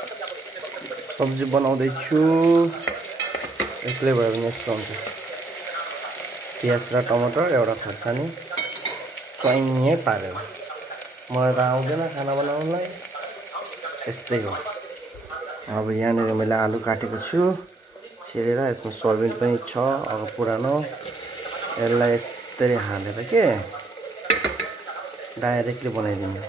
सब्जी बनाउँदैछु एक्लै भयो भने यस्तो हुन्छ प्याज र टमाटर एउटा खोर्सानी च्वाइङै पारेर मलाई त आउँदैन खाना बनाउनलाई यस्तै हो अब यहाँनिर मैले आलु काटेको छु छिरेर यसमा सोयाबिन पनि छ अब पुरानो यसलाई यस्तरी हालेर के डाइरेक्टली बनाइदिनु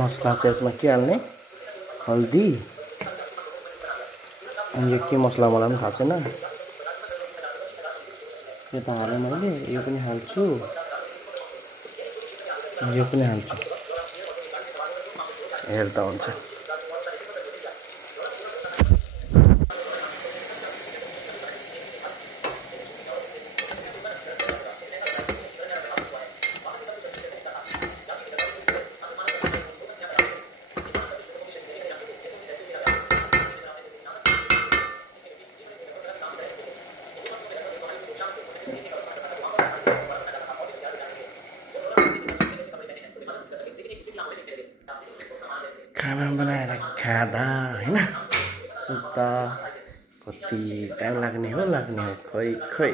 मसला चाहिँ यसमा के हाल्ने हल्दी अनि यो के मसला मलाई पनि थाहा छैन यो त हालेँ मैले यो पनि हाल्छु यो पनि हाल्छु हेर्दा हुन्छ खाना बनाएर खाँदा हैन सुत्दा कति टाइम लाग्ने हो खै